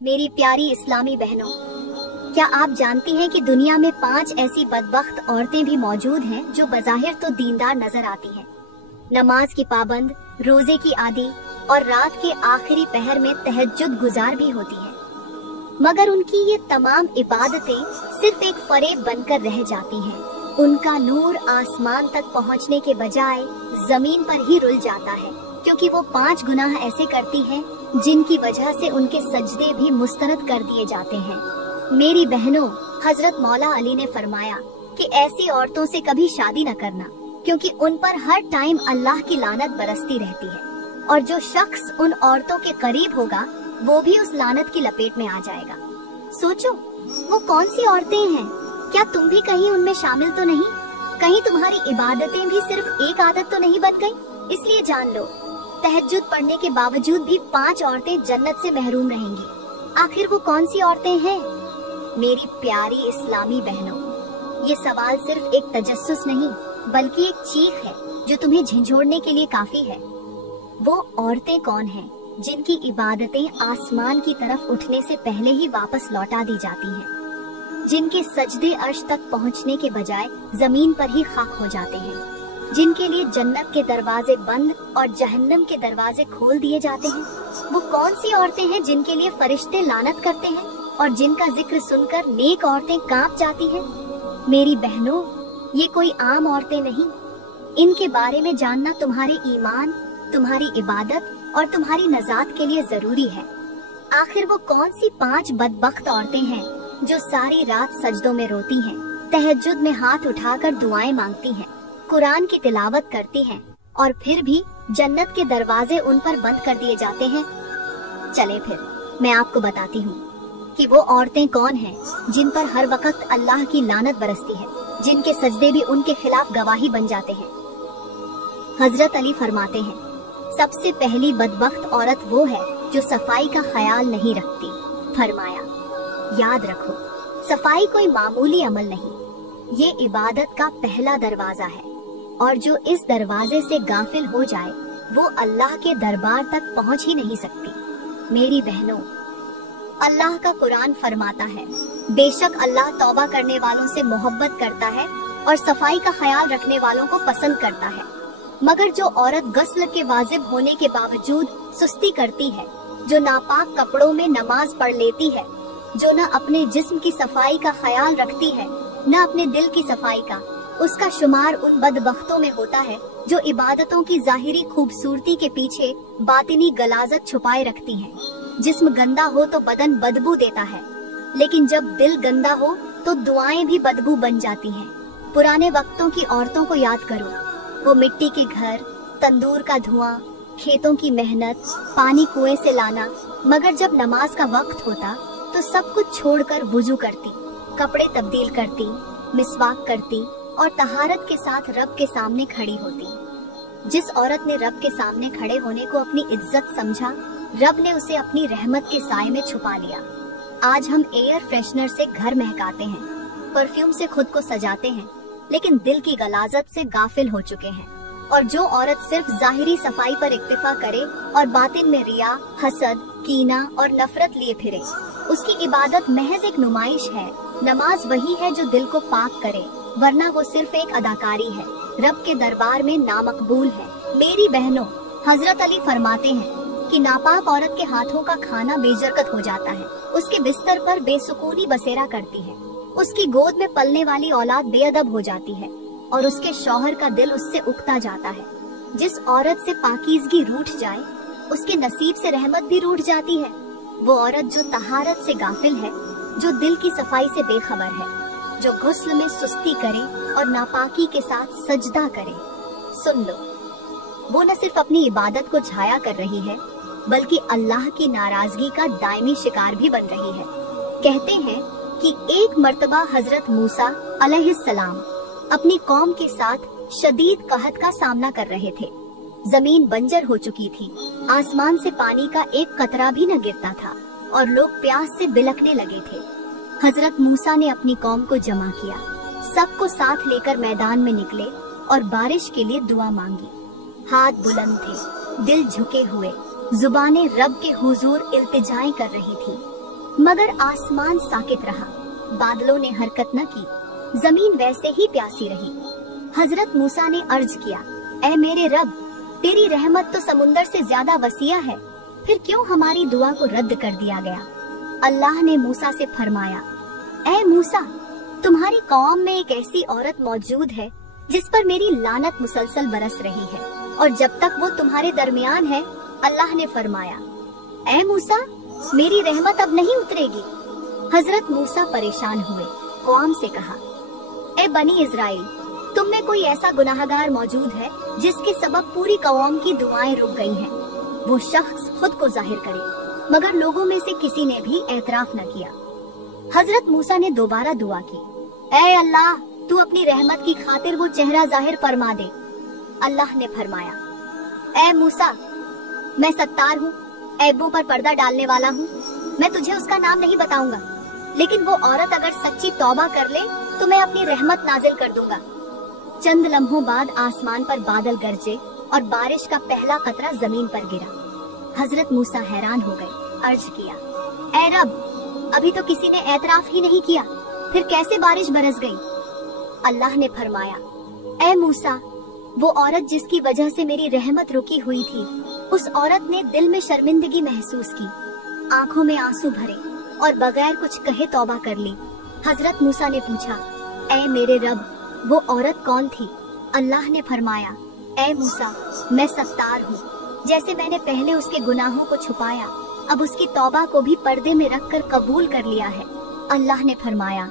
मेरी प्यारी इस्लामी बहनों, क्या आप जानती हैं कि दुनिया में 5 ऐसी बदबख्त औरतें भी मौजूद हैं जो बज़ाहिर तो दीनदार नजर आती हैं, नमाज की पाबंद, रोजे की आदी और रात के आखिरी पहर में तहज्जुद गुजार भी होती हैं, मगर उनकी ये तमाम इबादतें सिर्फ एक फरेब बनकर रह जाती हैं। उनका नूर आसमान तक पहुंचने के बजाय जमीन पर ही रुल जाता है, क्योंकि वो 5 गुनाह ऐसे करती हैं जिनकी वजह से उनके सजदे भी मुस्तरद कर दिए जाते हैं। मेरी बहनों, हजरत मौला अली ने फरमाया कि ऐसी औरतों से कभी शादी न करना, क्योंकि उन पर हर टाइम अल्लाह की लानत बरसती रहती है, और जो शख्स उन औरतों के करीब होगा वो भी उस लानत की लपेट में आ जाएगा। सोचो, वो कौन सी औरतें हैं? क्या तुम भी कहीं उनमें शामिल तो नहीं? कहीं तुम्हारी इबादतें भी सिर्फ एक आदत तो नहीं बन गई? इसलिए जान लो, तहज्जुद पढ़ने के बावजूद भी 5 औरतें जन्नत से महरूम रहेंगी। आखिर वो कौन सी औरतें हैं? मेरी प्यारी इस्लामी बहनों, ये सवाल सिर्फ एक तजस्सुस नहीं बल्कि एक चीख है जो तुम्हें झंझोड़ने के लिए काफी है। वो औरतें कौन हैं जिनकी इबादतें आसमान की तरफ उठने से पहले ही वापस लौटा दी जाती हैं, जिनके सजदे अर्श तक पहुंचने के बजाय जमीन पर ही खाक हो जाते हैं, जिनके लिए जन्नत के दरवाजे बंद और जहन्नम के दरवाजे खोल दिए जाते हैं? वो कौन सी औरतें हैं जिनके लिए फरिश्ते लानत करते हैं और जिनका जिक्र सुनकर नेक औरतें कांप जाती हैं? मेरी बहनों, ये कोई आम औरतें नहीं। इनके बारे में जानना तुम्हारे ईमान, तुम्हारी इबादत और तुम्हारी नजात के लिए जरूरी है। आखिर वो कौन सी 5 बदबख्त औरतें हैं जो सारी रात सजदों में रोती हैं, तहज्जुद में हाथ उठाकर दुआएं मांगती हैं, कुरान की तिलावत करती हैं, और फिर भी जन्नत के दरवाजे उन पर बंद कर दिए जाते हैं? चले फिर मैं आपको बताती हूँ कि वो औरतें कौन हैं जिन पर हर वक्त अल्लाह की लानत बरसती है, जिनके सजदे भी उनके खिलाफ गवाही बन जाते हैं। हजरत अली फरमाते हैं, सबसे पहली बदबख्त औरत वो है जो सफाई का ख्याल नहीं रखती। फरमाया, याद रखो, सफाई कोई मामूली अमल नहीं, ये इबादत का पहला दरवाजा है, और जो इस दरवाजे से गाफिल हो जाए वो अल्लाह के दरबार तक पहुंच ही नहीं सकती। मेरी बहनों, अल्लाह का कुरान फरमाता है, बेशक अल्लाह तौबा करने वालों से मोहब्बत करता है और सफाई का ख्याल रखने वालों को पसंद करता है। मगर जो औरत गस्ल के वाजिब होने के बावजूद सुस्ती करती है, जो नापाक कपड़ों में नमाज पढ़ लेती है, जो न अपने जिस्म की सफाई का ख्याल रखती है न अपने दिल की सफाई का, उसका शुमार उन बदबख्तों में होता है जो इबादतों की जाहिरी खूबसूरती के पीछे बातिनी गलाजत छुपाए रखती हैं। जिस्म गंदा हो तो बदन बदबू देता है, लेकिन जब दिल गंदा हो तो दुआएं भी बदबू बन जाती हैं। पुराने वक्तों की औरतों को याद करो, वो मिट्टी के घर, तंदूर का धुआं, खेतों की मेहनत, पानी कुएं से लाना, मगर जब नमाज का वक्त होता तो सब कुछ छोड़कर वुजू करती, कपड़े तब्दील करती, मिसवाक करती और तहारत के साथ रब के सामने खड़ी होती। जिस औरत ने रब के सामने खड़े होने को अपनी इज्जत समझा, रब ने उसे अपनी रहमत के साए में छुपा लिया। आज हम एयर फ्रेशनर से घर महकाते हैं, परफ्यूम से खुद को सजाते हैं, लेकिन दिल की गलाजत से गाफिल हो चुके हैं। और जो औरत सिर्फ जाहिरी सफाई पर इक्तिफा करे और बातिन में रिया, हसद, कीना और नफरत लिए फिरे, उसकी इबादत महज एक नुमाइश है। नमाज वही है जो दिल को पाक करे, वरना वो सिर्फ एक अदाकारी है, रब के दरबार में नामकबूल है। मेरी बहनों, हजरत अली फरमाते हैं कि नापाक औरत के हाथों का खाना बेबरकत हो जाता है, उसके बिस्तर पर बेसुकूनी बसेरा करती है, उसकी गोद में पलने वाली औलाद बेअदब हो जाती है और उसके शौहर का दिल उससे उकता जाता है। जिस औरत से पाकीज़गी रूठ जाए, उसके नसीब से रहमत भी रूठ जाती है। वो औरत जो तहारत से गाफिल है, जो दिल की सफाई से बेखबर है, जो गुस्ल में सुस्ती करे और नापाकी के साथ सजदा करे। सुन लो, वो न सिर्फ अपनी इबादत को छाया कर रही है, बल्कि अल्लाह की नाराजगी का दायमी शिकार भी बन रही है। कहते हैं कि एक मर्तबा हजरत मूसा अलैहिस्सलाम अपनी कौम के साथ शदीद कहत का सामना कर रहे थे। जमीन बंजर हो चुकी थी, आसमान से पानी का एक कतरा भी न गिरता था और लोग प्यास से बिलखने लगे थे। हजरत मूसा ने अपनी कौम को जमा किया, सबको साथ लेकर मैदान में निकले और बारिश के लिए दुआ मांगी। हाथ बुलंद थे, दिल झुके हुए, जुबानें रब के हुजूर इल्तिजाएं कर रही थी। मगर आसमान साकित रहा, बादलों ने हरकत न की, जमीन वैसे ही प्यासी रही। हजरत मूसा ने अर्ज किया, ऐ मेरे रब, तेरी रहमत तो समुंदर से ज्यादा वसीया है, फिर क्यों हमारी दुआ को रद्द कर दिया गया? अल्लाह ने मूसा से फरमाया, ऐ मूसा, तुम्हारी कौम में एक ऐसी औरत मौजूद है जिस पर मेरी लानत मुसलसल बरस रही है, और जब तक वो तुम्हारे दरमियान है, अल्लाह ने फरमाया, ऐ मूसा, मेरी रहमत अब नहीं उतरेगी। हजरत मूसा परेशान हुए, कौम से कहा, ए बनी इजराइल, तुम में कोई ऐसा गुनाहगार मौजूद है जिसके सबब पूरी कौम की दुआएं रुक गई हैं? वो शख्स खुद को जाहिर करे। मगर लोगों में से किसी ने भी एतराफ न किया। हजरत मूसा ने दोबारा दुआ की, ऐ अल्लाह, तू अपनी रहमत की खातिर वो चेहरा जाहिर फरमा दे। अल्लाह ने फरमाया, ऐ मूसा, मैं सत्तार हूँ, ऐबों पर पर्दा डालने वाला हूँ, मैं तुझे उसका नाम नहीं बताऊंगा, लेकिन वो औरत अगर सच्ची तौबा कर ले तो मैं अपनी रहमत नाजिल कर दूंगा। चंद लम्हों बाद आसमान पर बादल गरजे और बारिश का पहला कतरा जमीन पर गिरा। हजरत मूसा हैरान हो गए, अर्ज किया, ऐ रब, अभी तो किसी ने एतराफ ही नहीं किया, फिर कैसे बारिश बरस गई? अल्लाह ने फरमाया, ऐ मूसा, वो औरत जिसकी वजह से मेरी रहमत रुकी हुई थी, उस औरत ने दिल में शर्मिंदगी महसूस की, आंखों में आंसू भरे और बगैर कुछ कहे तौबा कर ली। हजरत मूसा ने पूछा, ऐ मेरे रब, वो औरत कौन थी? अल्लाह ने फरमाया, ऐ मूसा, मैं सत्तार हूँ, जैसे मैंने पहले उसके गुनाहों को छुपाया, अब उसकी तौबा को भी पर्दे में रखकर कबूल कर लिया है। अल्लाह ने फरमाया,